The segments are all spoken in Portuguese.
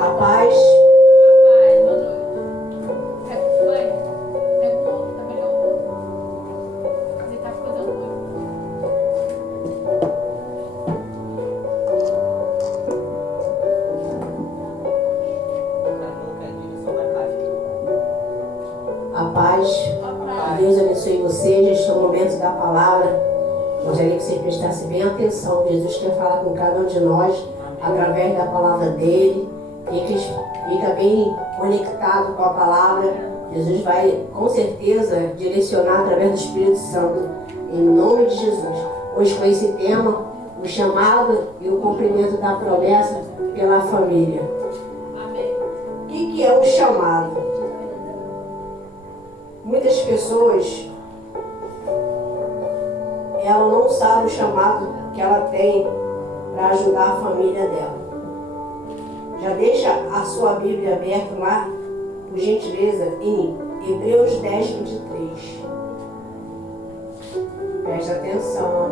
A paz. Boa noite. Mãe, pega um outro, tá melhor um outro. Você tá ficando muito. A paz. Deus abençoe vocês neste momento da palavra. Gostaria que vocês prestassem bem atenção. Jesus quer falar com cada um de nós através da palavra dele. Fica bem conectado com a palavra. Jesus vai com certeza direcionar através do Espírito Santo, em nome de Jesus. Hoje com esse tema, o chamado e o cumprimento da promessa pela família. Amém. O que é o chamado? Muitas pessoas, ela não sabe o chamado que ela tem para ajudar a família dela. Já deixa a sua Bíblia aberta lá, por gentileza, em Hebreus 10, 23. Presta atenção,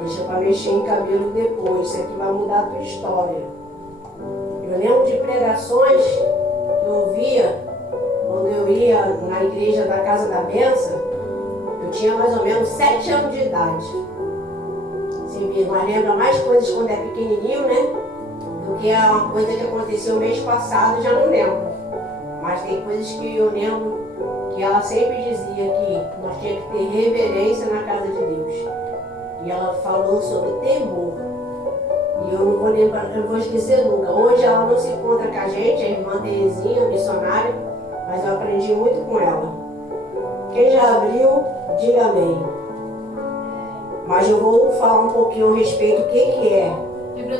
deixa para mexer em cabelo depois, isso aqui vai mudar a tua história. Eu lembro de pregações que eu ouvia quando eu ia na igreja da Casa da Benção. Eu tinha mais ou menos 7 anos de idade. Você mas lembra mais coisas quando é pequenininho, né? Do que é uma coisa que aconteceu mês passado, já não lembro. Mas tem coisas que eu lembro que ela sempre dizia que nós tínhamos que ter reverência na casa de Deus. E ela falou sobre temor. E eu não vou lembrar, eu vou esquecer nunca. Hoje ela não se encontra com a gente, a irmã Terezinha, missionária, mas eu aprendi muito com ela. Quem já abriu, diga amém. Mas eu vou falar um pouquinho a respeito do que é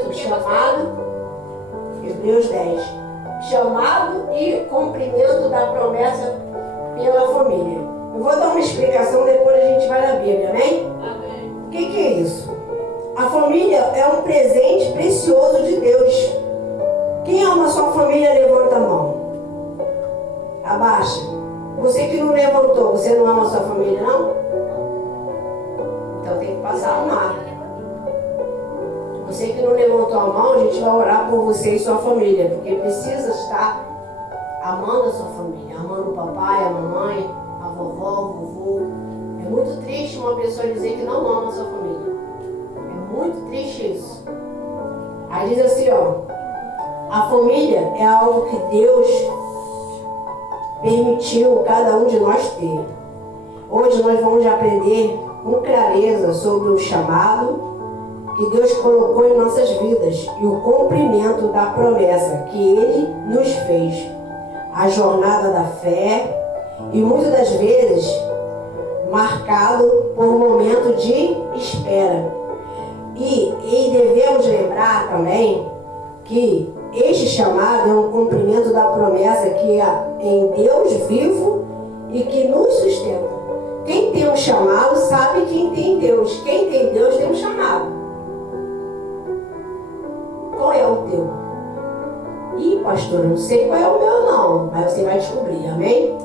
o chamado. Hebreus 10. Chamado e cumprimento da promessa pela família. Eu vou dar uma explicação, depois a gente vai na Bíblia, amém? Amém. O que é isso? A família é um presente precioso de Deus. Quem ama a sua família, levanta a mão. Abaixa. Você que não levantou, você não ama a sua família, não? Então tem que passar a amar. Você que não levantou a mão, a gente vai orar por você e sua família, porque precisa estar amando a sua família, amando o papai, a mamãe, a vovó, o vovô. É muito triste uma pessoa dizer que não ama a sua família. É muito triste isso. Aí diz assim, ó, a família é algo que Deus permitiu cada um de nós ter. Hoje nós vamos aprender com clareza sobre o chamado que Deus colocou em nossas vidas e o cumprimento da promessa que Ele nos fez. A jornada da fé e muitas das vezes marcado por um momento de espera. E devemos lembrar também que este chamado é um cumprimento da promessa que é em Deus vivo e que nos sustenta. Quem tem um chamado sabe quem tem Deus. Quem tem Deus tem um chamado. Qual é o teu? Ih, pastor, eu não sei qual é o meu não, mas você vai descobrir, amém?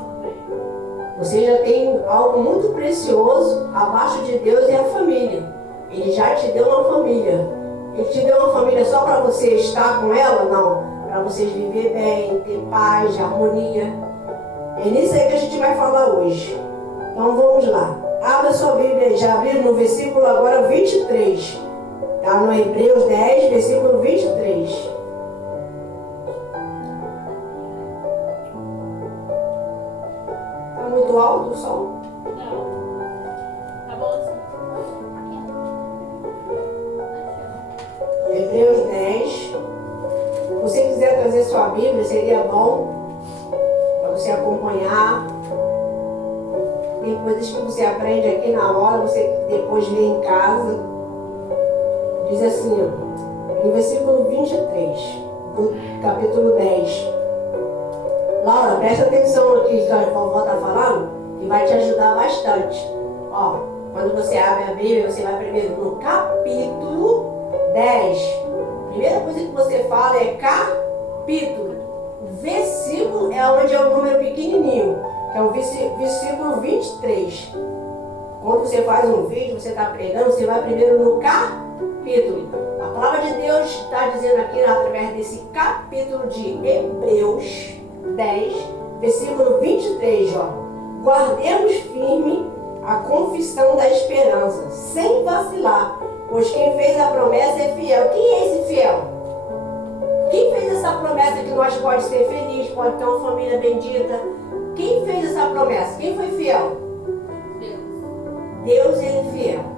Você já tem algo muito precioso abaixo de Deus, é a família. Ele já te deu uma família. Ele te deu uma família só para você estar com ela? Não. Para vocês viver bem, ter paz, harmonia. É nisso aí que a gente vai falar hoje. Então vamos lá. Abra sua Bíblia, já abriu no versículo agora 23. Está no Hebreus 10, versículo 23. Está muito alto o som? Não. Tá bom assim. Hebreus 10. Se você quiser trazer sua Bíblia, seria bom para você acompanhar. Tem coisas que você aprende aqui na hora, você depois lê em casa. Diz assim, ó, no versículo 23 do capítulo 10. Laura, presta atenção no que a vovó está falando, que vai te ajudar bastante. Ó, quando você abre a Bíblia, você vai primeiro no capítulo 10. A primeira coisa que você fala é capítulo. Versículo é onde é o número pequenininho, que é o versículo 23. Quando você faz um vídeo, você está pregando, você vai primeiro no capítulo. A palavra de Deus está dizendo aqui, através desse capítulo de Hebreus 10, versículo 23, ó. Guardemos firme a confissão da esperança, sem vacilar, pois quem fez a promessa é fiel. Quem é esse fiel? Quem fez essa promessa que nós pode ser feliz, pode ter uma família bendita? Quem fez essa promessa? Quem foi fiel? Deus, ele é fiel.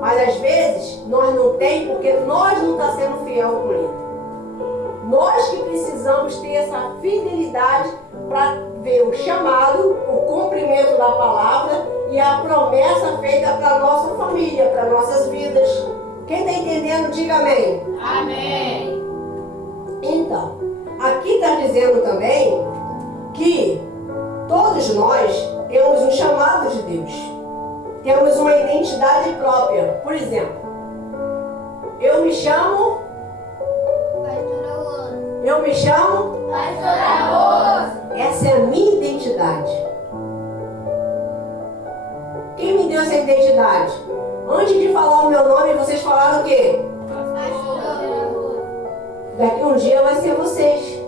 Mas às vezes nós não temos porque nós não estamos sendo fiel com ele. Nós que precisamos ter essa fidelidade para ver o chamado, o cumprimento da palavra e a promessa feita para a nossa família, para nossas vidas. Quem está entendendo, diga amém. Amém. Então, aqui está dizendo também que todos nós temos um chamado de Deus. Temos uma identidade própria. Por exemplo, eu me chamo Pastora Rosa. Essa é a minha identidade. Quem me deu essa identidade? Antes de falar o meu nome, vocês falaram o quê? Pastora Rosa. Daqui um dia vai ser vocês.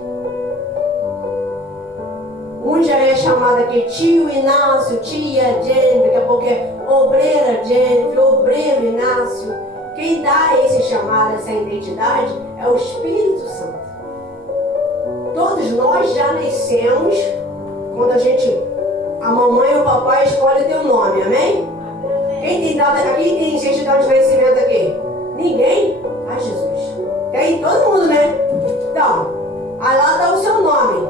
Um já é chamado aqui tio Inácio, tia Jennifer, daqui a pouco é obreira Jennifer, obreiro Inácio. Quem dá esse chamado, essa identidade, é o Espírito Santo. Todos nós já nascemos, quando a mamãe e o papai escolhem teu nome, amém? Quem tem data aqui, tem certidão de nascimento aqui? Ninguém? Ai, Jesus. Tem todo mundo, né? Então, aí lá está o seu nome.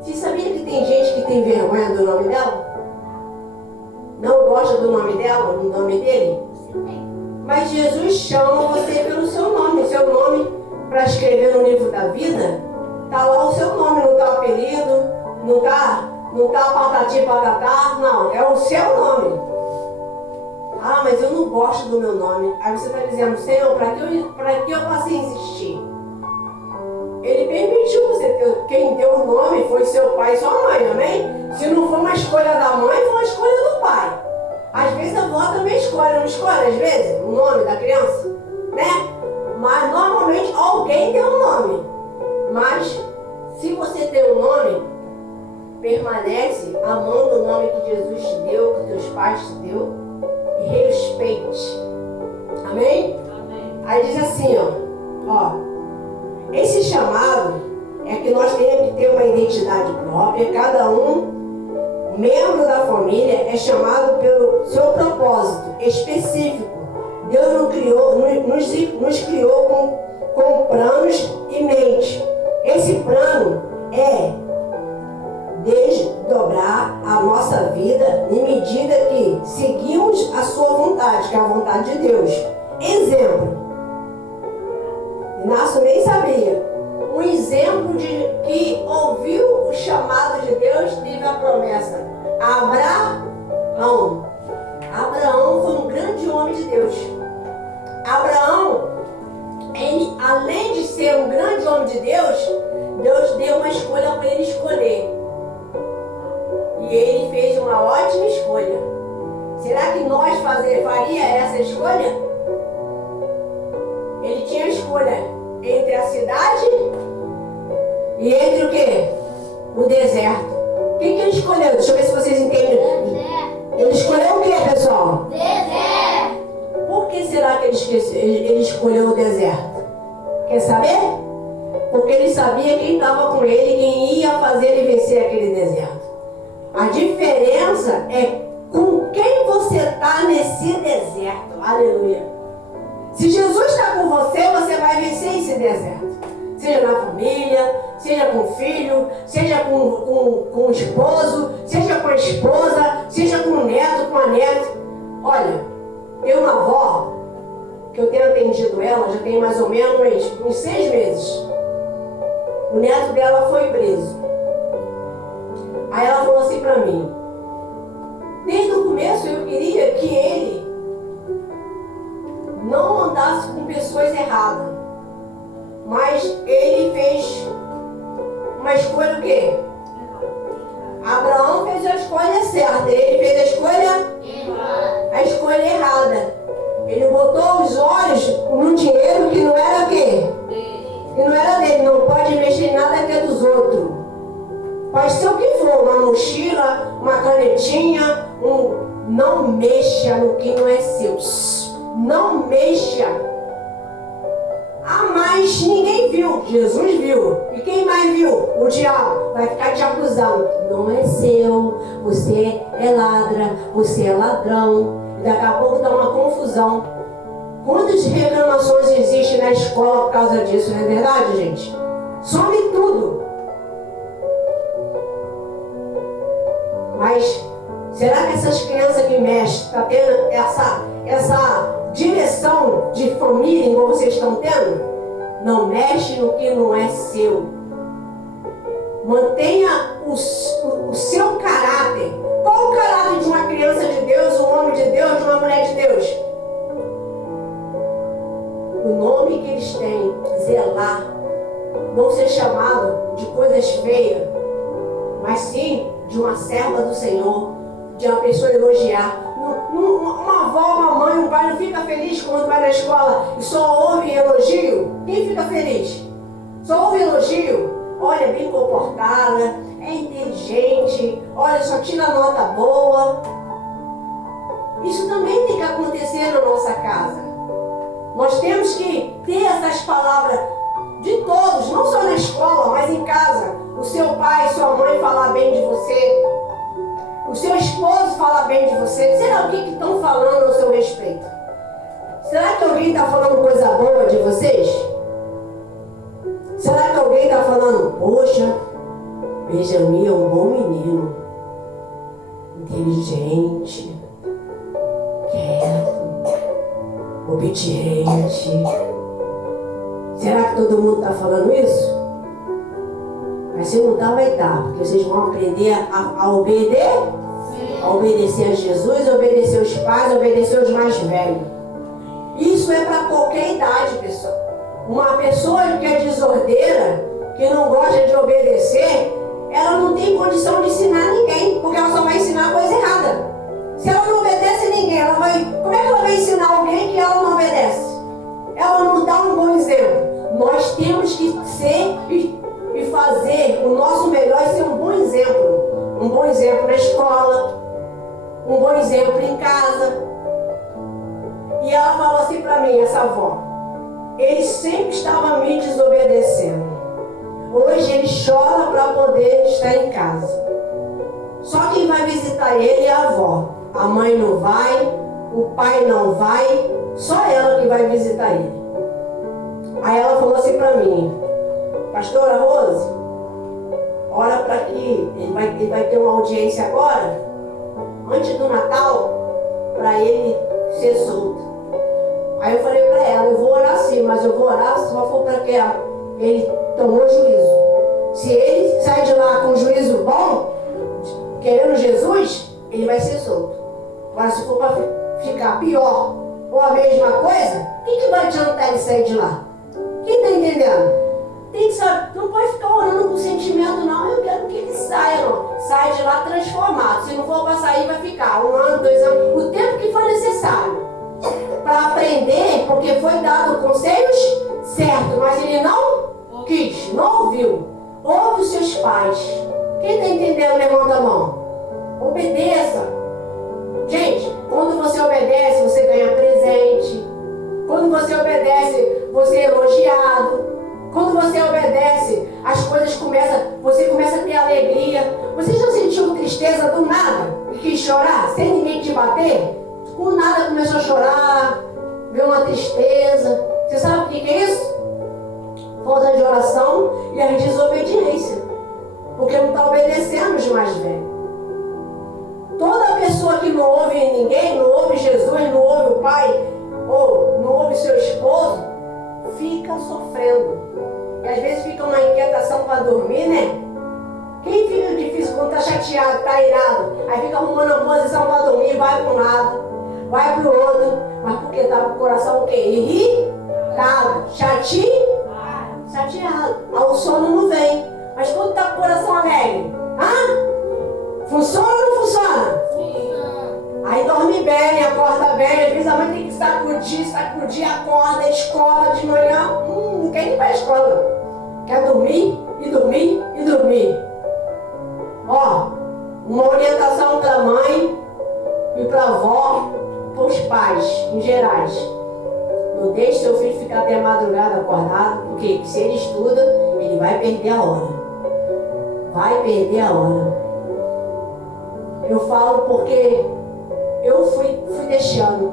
Você sabia que tem gente que tem vergonha do nome dela? Não gosta do nome dela, do nome dele? Mas Jesus chama você pelo seu nome. O seu nome, para escrever no livro da vida, está lá o seu nome, não está o apelido, não está patati patatá, não, é o seu nome. Ah, mas eu não gosto do meu nome. Aí você está dizendo, Senhor, para que eu passei a insistir? Ele permitiu você ter. Quem deu o nome foi seu pai e sua mãe, amém? Se não for uma escolha da mãe, foi uma escolha do pai. Às vezes a avó também escolhe, não escolhe às vezes o nome da criança, né? Mas normalmente alguém tem um nome. Mas se você tem um nome, permanece amando o nome que Jesus te deu, que teus pais te deu, e respeite. Amém? Amém. Aí diz assim, ó, esse chamado é que nós temos que ter uma identidade própria, cada membro da família é chamado pelo seu propósito específico. Deus nos criou com planos em mente. Esse plano é desdobrar a nossa vida em medida que seguimos a sua vontade, que é a vontade de Deus. Exemplo, Inácio nem sabia. Um exemplo de que ouviu o chamado de Deus, teve a promessa. Abraão. Abraão foi um grande homem de Deus. Abraão, ele, além de ser um grande homem de Deus, Deus deu uma escolha para ele escolher. E ele fez uma ótima escolha. Será que nós faria essa escolha? Ele tinha a escolha entre a cidade e entre o quê? O deserto. O que ele escolheu? Deixa eu ver se vocês entendem. Deserto. Ele escolheu o quê, pessoal? Deserto. Por que será que ele escolheu o deserto? Quer saber? Porque ele sabia quem estava com ele, quem ia fazer ele vencer aquele deserto. A diferença é com quem você está nesse deserto. Aleluia. Se Jesus está com você, você vai vencer esse deserto. Seja na família, seja com o filho, seja com o esposo, seja com a esposa, seja com o neto, com a neta. Olha, tem uma avó que eu tenho atendido ela, já tem mais ou menos uns 6 meses. O neto dela foi preso. Aí ela falou assim pra mim, desde o começo eu queria que ele não andasse com pessoas erradas. Mas ele fez uma escolha o quê? Abraão fez a escolha certa, ele fez a escolha errada. Ele botou os olhos no dinheiro nada que é dos outros. Pode ser o que for, uma mochila, uma canetinha, não mexa no que não é seu. Não mexa. Ah, mas ninguém viu. Jesus viu. E quem mais viu? O diabo vai ficar te acusando. Não é seu. Você é ladra. Você é ladrão. E daqui a pouco dá uma confusão. Quantas reclamações existem na escola por causa disso, não é verdade, gente? Some tudo. Mas será que essas crianças que mexem estão tendo essa direção de família igual vocês estão tendo? Não mexe no que não é seu. Mantenha o seu caráter. Qual o caráter de uma criança de Deus, um homem de Deus, de uma mulher de Deus? O nome que eles têm, zelar, não ser chamado de coisas feias, mas sim de uma serva do Senhor, de uma pessoa elogiar. Uma avó, uma mãe, um pai não fica feliz quando vai na escola e só ouve elogio? Quem fica feliz? Só ouve elogio? Olha, é bem comportada, é inteligente, olha, só tira nota boa. Isso também tem que acontecer na nossa casa. Nós temos que ter essas palavras de todos, não só na escola, mas em casa. O seu pai, sua mãe falar bem de você. O seu esposo falar bem de você. Será o que estão falando ao seu respeito? Será que alguém está falando coisa boa de vocês? Será que alguém está falando, poxa, Benjamin é um bom menino, inteligente, quieto, obediente. Será que todo mundo está falando isso? Mas se não está, vai estar, porque vocês vão aprender a obedecer a Jesus, obedecer os pais, obedecer os mais velhos. Isso é para qualquer idade, pessoal. Uma pessoa que é desordeira, que não gosta de obedecer, ela não tem condição de ensinar ninguém, porque ela só vai ensinar coisa errada. Se ela não obedece ninguém, como é que ela vai ensinar alguém que ela não obedece? Ela não dá um bom exemplo. Nós temos que ser e fazer o nosso melhor e ser um bom exemplo. Um bom exemplo na escola, um bom exemplo em casa. E ela falou assim para mim, essa avó, ele sempre estava me desobedecendo. Hoje ele chora para poder estar em casa. Só quem vai visitar ele é a avó. A mãe não vai, o pai não vai, só ela que vai visitar ele. Aí ela falou assim para mim, pastora Rose, ora para que ele vai ter uma audiência agora, antes do Natal, para ele ser solto. Aí eu falei para ela, eu vou orar sim, mas eu vou orar só for para que ele tomou juízo. Se ele sai de lá com juízo bom, querendo Jesus, ele vai ser solto. Agora se for para ficar pior ou a mesma coisa, o que vai adiantar ele sair de lá? Quem está entendendo? Tem que saber, não pode ficar orando com sentimento não, eu quero que ele saia não. Sai de lá transformado, se não for para sair vai ficar 1 ano, 2 anos, o tempo que for necessário. Para aprender, porque foi dado conselhos certos, mas ele não quis, não ouviu. Ouve os seus pais. Quem está entendendo, levanta a mão. Obedeça. Gente, quando você obedece, você ganha presente. Quando você obedece, você é elogiado. Quando você obedece, as coisas você começa a ter alegria. Você já sentiu tristeza do nada e quis chorar, sem ninguém te bater? Do nada começou a chorar, veio uma tristeza. Você sabe o que é isso? Falta de oração e a desobediência. Porque não está obedecendo os mais velhos. Toda pessoa que não ouve ninguém, não ouve Jesus, não ouve o pai, ou não ouve seu esposo, fica sofrendo. E às vezes fica uma inquietação para dormir, né? Quem fica difícil quando está chateado, está irado, aí fica arrumando a posição para dormir, vai para um lado, vai para o outro, mas porque está com o coração o quê? Irritado, chateado. Aí o sono não vem. Mas quando está com o coração alegre, funciona ou não funciona? Aí dorme bem, acorda bem, às vezes a mãe tem que sacudir, acorda, escola de manhã, não quer ir para a escola. Quer dormir e dormir e dormir. Ó, uma orientação para a mãe e para a avó, para os pais em gerais. Não deixe seu filho ficar até a madrugada acordado, porque se ele estuda, ele vai perder a hora. Vai perder a hora. Eu falo porque eu fui deixando,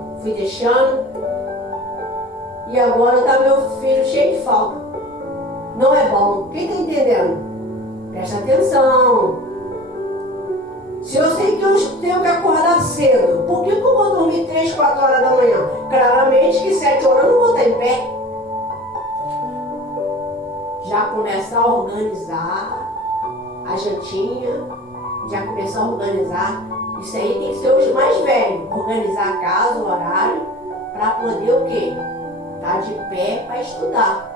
e agora está meu filho cheio de falta. Não é bom. Quem está entendendo? Presta atenção. Se eu sei que eu tenho que acordar cedo, por que eu vou dormir 3, 4 horas da manhã? Claramente que 7 horas eu não vou estar em pé. Já começar a organizar a jantinha, já começar a organizar. Isso aí tem que ser os mais velhos. Organizar a casa, o horário, para poder o quê? Estar de pé para estudar.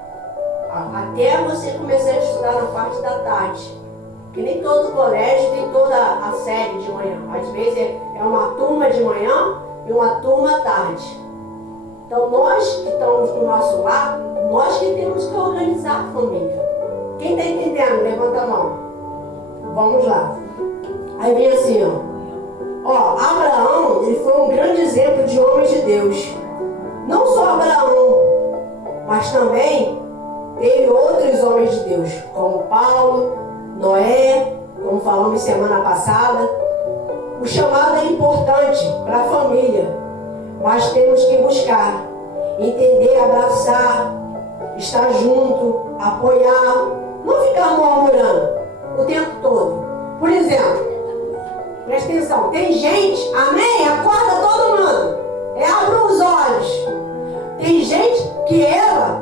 Até você começar a estudar na parte da tarde. Que nem todo colégio tem toda a série de manhã. Às vezes é uma turma de manhã e uma turma à tarde. Então nós que estamos no nosso lar, nós que temos que organizar a família. Quem está entendendo? Levanta a mão. Vamos lá. Aí vem assim, ó. Abraão, ele foi um grande exemplo de homem de Deus. Não só Abraão, mas também teve outros homens de Deus, como Paulo, Noé, como falamos semana passada. O chamado é importante para a família, mas temos que buscar, entender, abraçar, estar junto, apoiar, não ficar murmurando o tempo todo. Por exemplo, presta atenção, tem gente, amém? Acorda todo mundo, abra os olhos. Tem gente que ela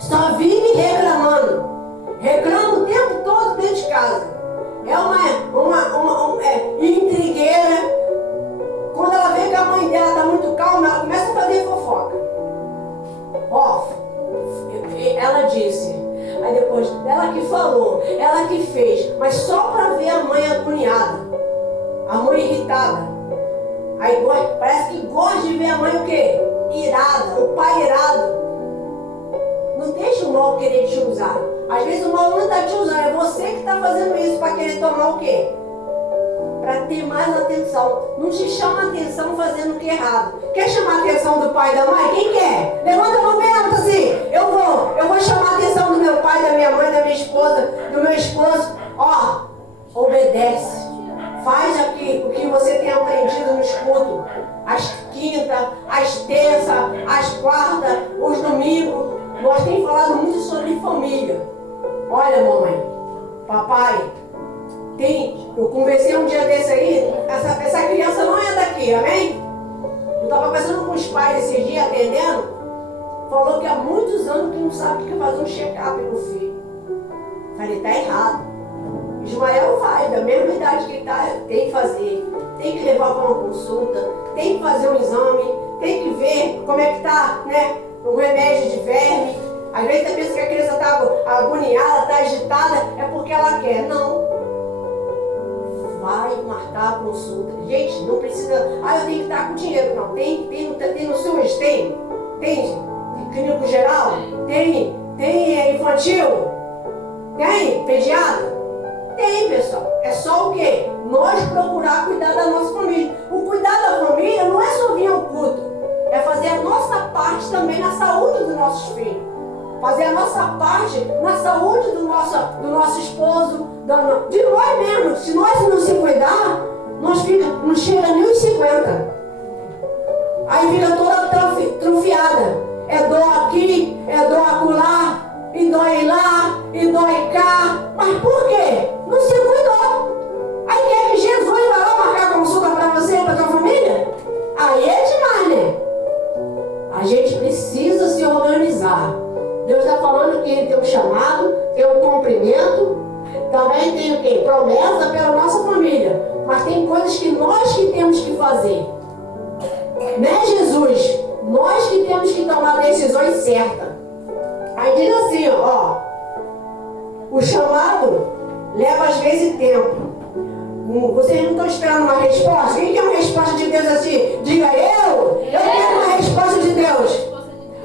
só vive reclamando o tempo todo dentro de casa. É uma intrigueira. Quando ela vê que a mãe dela está muito calma, ela começa a fazer fofoca. Ela disse, aí depois, ela que falou, ela que fez, mas só para ver a mãe agoniada, a mãe irritada. Aí parece que gosta de ver a mãe o quê? Irada, o pai irado. Não deixa o mal querer te usar. Às vezes o mal não está te usando, é você que está fazendo isso para querer tomar o quê? Para ter mais atenção. Não te chama atenção fazendo o que é errado. Quer chamar a atenção do pai e da mãe? Quem quer? Levanta a mão bem alta assim. Eu vou chamar a atenção do meu pai, da minha mãe, da minha esposa, do meu esposo. Obedece. Faz aqui o que você tem aprendido no escudo. As quintas, as terças, as quartas, os domingos. Nós temos falado muito sobre família. Olha, mamãe, papai, eu conversei um dia desse aí, essa criança não é daqui, amém? Eu estava conversando com os pais esses dias, atendendo, falou que há muitos anos que não sabe o que fazer um check-up no filho. Falei, tá errado. Ismael vai, da mesma idade que ele está, tem que fazer, tem que levar para uma consulta, tem que fazer um exame, tem que ver como é que está, né? O remédio de verme. Às vezes você pensa que a criança está agoniada, está agitada, é porque ela quer. Não. Vai marcar a consulta. Gente, não precisa. Eu tenho que estar com dinheiro. Não. Tem no SUS? Tem? Tem? Clínico geral? Tem infantil? Tem? Pediatra? Tem, pessoal. É só o quê? Nós procurar cuidar da nossa família. O cuidar da família não é só vir ao culto. É fazer a nossa parte também na saúde dos nossos filhos. Fazer a nossa parte na saúde do nosso esposo, de nós mesmos. Se nós não se cuidar, não chega nem os 50. Aí fica toda atrofiada. É dor aqui, é dor acolá, e dói lá, e dói cá. Mas por quê? Não se cuidou. Aí quer que Jesus vai lá marcar consulta para você e para tua família? Aí é demais, né? A gente precisa se organizar. Deus está falando que Ele tem um chamado, tem um cumprimento, também tem o quê? Promessa pela nossa família. Mas tem coisas que nós que temos que fazer. Né, Jesus? Nós que temos que tomar decisões certas. Aí diz assim, o chamado leva às vezes tempo. Vocês não estão esperando uma resposta? Quem quer uma resposta de Deus assim? Diga eu quero uma resposta de Deus.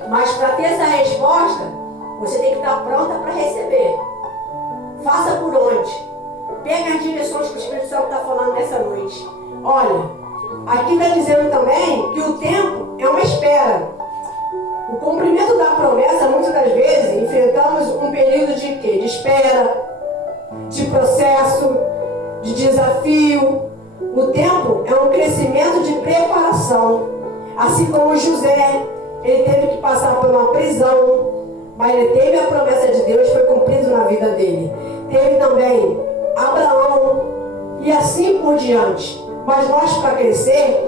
Mas para ter essa resposta, Você tem que estar pronta para receber. Faça por onde? Pega as direções que o Espírito Santo está falando nessa noite. Olha, aqui está dizendo também que o tempo é uma espera. O cumprimento da promessa, muitas das vezes, enfrentamos um período de quê? De espera, de processo, de desafio. O tempo é um crescimento de preparação. Assim como José, ele teve que passar por uma prisão, mas ele teve a promessa de Deus, foi cumprido na vida dele. Teve também Abraão e assim por diante. Mas nós, para crescer,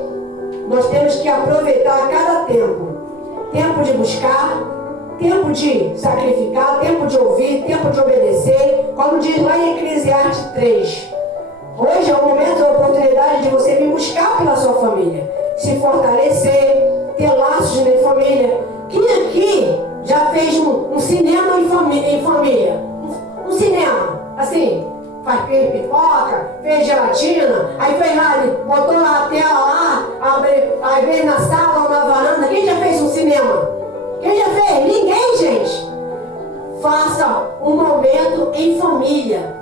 nós temos que aproveitar cada tempo. Tempo de buscar, tempo de sacrificar, tempo de ouvir, tempo de obedecer. Como diz lá em Eclesiastes 3. Hoje é o momento, a oportunidade de você vir buscar pela sua família. Se fortalecer, ter laços de família. Quem aqui já fez um cinema em família? Um cinema, assim, faz pipoca, fez gelatina, aí fez lá, botou a tela lá, aí veio na sala ou na varanda. Quem já fez um cinema? Quem já fez? Ninguém, gente. Faça um momento em família.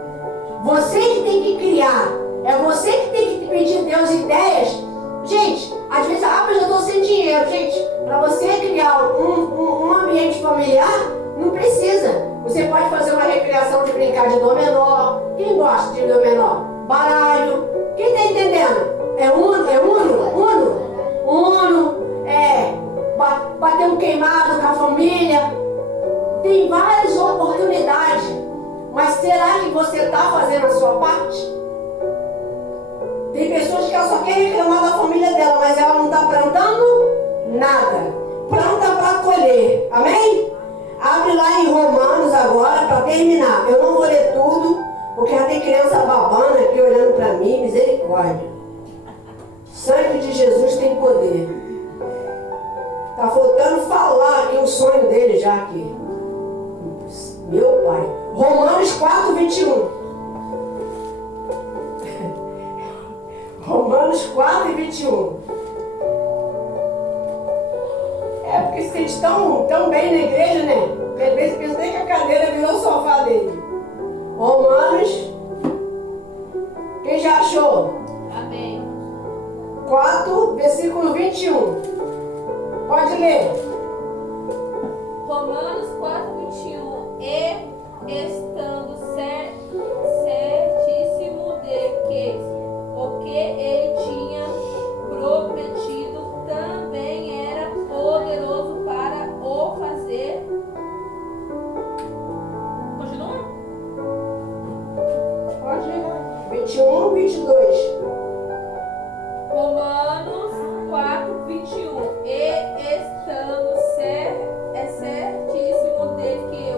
Você que tem que criar. É você que tem que pedir a Deus ideias. Gente, às vezes, mas eu estou sem dinheiro. Gente, para você criar um ambiente familiar, não precisa. Você pode fazer uma recreação de brincar de dominó. Quem gosta de dominó? Baralho. Quem está entendendo? É Uno? Bater um queimado com a família. Tem várias oportunidades. Mas será que você está fazendo a sua parte? Tem pessoas que só querem reclamar da família dela, mas ela não está plantando nada. Planta para colher. Amém? Abre lá em Romanos agora para terminar. Eu não vou ler tudo, porque já tem criança babando aqui olhando para mim. Misericórdia. O sangue de Jesus tem poder. Está faltando falar aqui o sonho dele já aqui. Meu Pai. Romanos 4, 21. Romanos 4 e 21. É porque vocês estão tão bem na igreja, né? Porque às vezes pensa nem que a cadeira virou o sofá dele. Romanos. Quem já achou? Amém. 4, versículo 21. Pode ler. Romanos 4, 21. E estando certíssimo de que o que ele tinha prometido também era poderoso para o fazer. Continua? Pode ler. 21, 22. Romanos 4, 21. E estando certíssimo de que o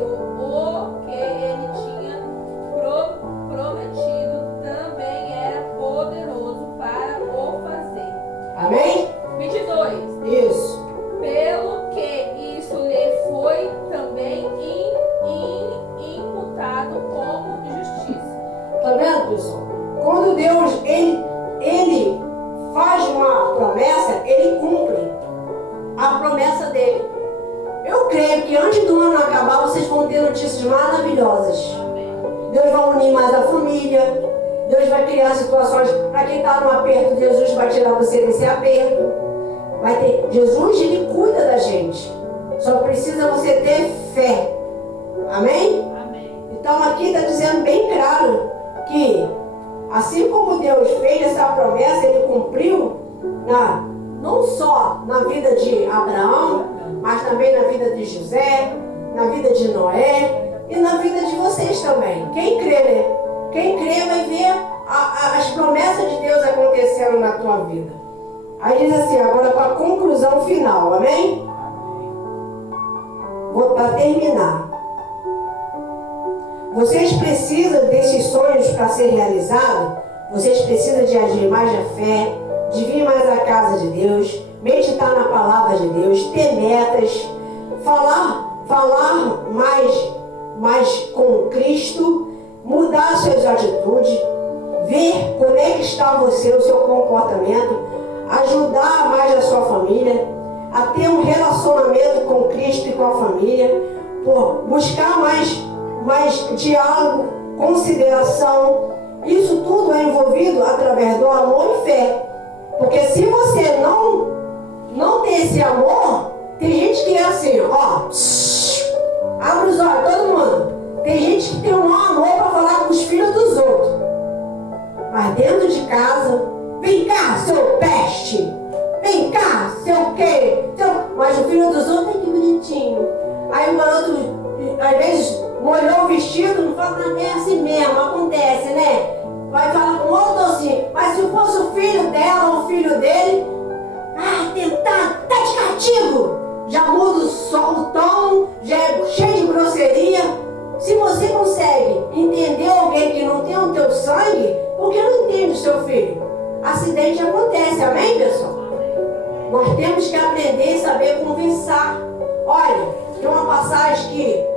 que ele tinha prometido também era poderoso para o fazer. Amém? 22. Isso. Pelo que isso lhe foi também imputado como justiça. Tá vendo, pessoal? Quando Deus, ele faz uma promessa, ele cumpre a promessa dele. Eu creio que antes do ano acabar, vocês vão ter notícias maravilhosas. Deus vai unir mais a família. Deus vai criar situações para quem está no aperto. Jesus vai tirar você desse aperto. Vai ter. Jesus, ele cuida da gente. Só precisa você ter fé. Amém? Amém. Então aqui está dizendo bem claro que assim como Deus fez essa promessa, ele cumpriu não só na vida de Abraão, mas também na vida de José, na vida de Noé e na vida de vocês também. Quem crê, né? Quem crê vai ver as promessas de Deus acontecendo na tua vida. Aí diz assim, agora para a conclusão final, amém? Vou para terminar. Vocês precisam desses sonhos para ser realizados. Vocês precisam de agir mais na fé, de vir mais à casa de Deus, meditar na palavra de Deus, ter metas, falar mais com Cristo, mudar suas atitudes, ver como é que está você, o seu comportamento, ajudar mais a sua família, a ter um relacionamento com Cristo e com a família, por buscar mais diálogo, consideração. Isso tudo é envolvido através do amor e fé. Porque se você não tem esse amor, tem gente que é assim, ó, abre os olhos, todo mundo. Tem gente que tem um mau amor para falar com os filhos dos outros. Mas dentro de casa, vem cá, seu peste. Vem cá, seu quê? Mas o filho dos outros é que bonitinho. Aí o garoto, às vezes, molhou o vestido, não fala, é assim mesmo, acontece, né? Vai falar com outro assim, mas se fosse o filho dela ou o filho dele, tá de castigo. Já muda o tom, já é cheio de grosseria. Se você consegue entender alguém que não tem o teu sangue, por que não entende o seu filho? Acidente acontece, amém, pessoal? Nós temos que aprender e saber conversar. Olha, tem uma passagem que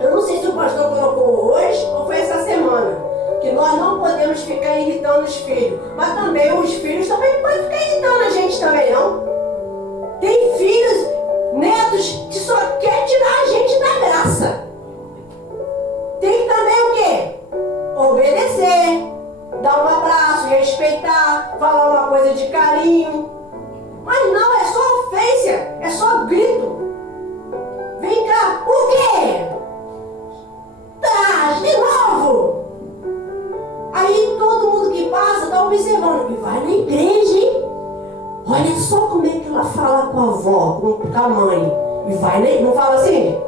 eu não sei se o pastor colocou hoje ou foi essa semana, que nós não podemos ficar irritando os filhos, mas também os filhos também não podem ficar irritando a gente também, não. Tem filhos, netos que só quer tirar a gente da graça. Tem que também o quê? Obedecer, dar um abraço, respeitar, falar uma coisa de carinho. Mas não, é só ofensa, é só grito. Vem cá, o quê? Traz de novo. Aí todo mundo que passa está observando. E vai na igreja, hein? Olha só como é que ela fala com a avó, com a mãe. E vai, não fala assim?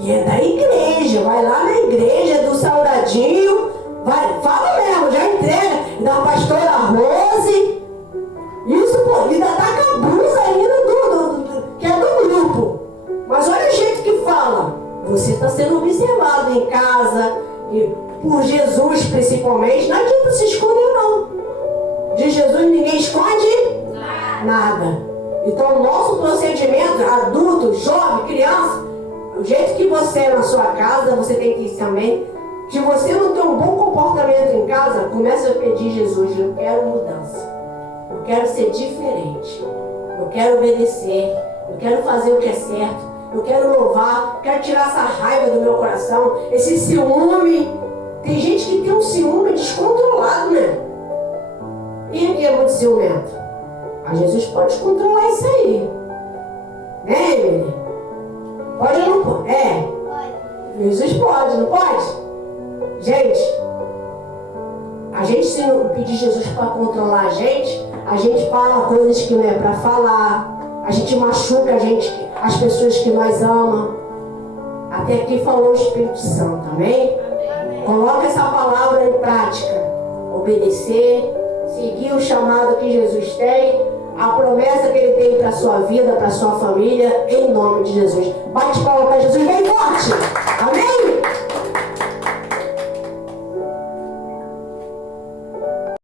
E é da igreja, vai lá na igreja do Salgadinho. Vai, fala mesmo, já entrega. Da pastora Rose. Isso, pô, ainda tá com a blusa ainda que é do grupo. Mas olha o jeito que fala. Você está sendo observado em casa, e por Jesus principalmente. Não adianta se esconder, não. De Jesus ninguém esconde nada. Então o nosso procedimento, adulto, jovem, criança, o jeito que você é na sua casa, você tem que ir também. Se você não tem um bom comportamento em casa, comece a pedir Jesus, eu quero mudança. Eu quero ser diferente. Eu quero obedecer. Eu quero fazer o que é certo. Eu quero louvar. Quero tirar essa raiva do meu coração. Esse ciúme. Tem gente que tem um ciúme descontrolado, né? Quem aqui é muito ciumento? Mas Jesus pode controlar isso aí. Né, Emily? Pode ou não pode? É. Jesus pode, não pode? Gente, a gente se não pedir Jesus para controlar a gente fala coisas que não é para falar. A gente machuca as pessoas que nós amamos. Até aqui falou o Espírito Santo, amém? Coloca essa palavra em prática. Obedecer, seguir o chamado que Jesus tem, a promessa que Ele tem para a sua vida, para a sua família, em nome de Jesus. Bate palma para Jesus bem forte!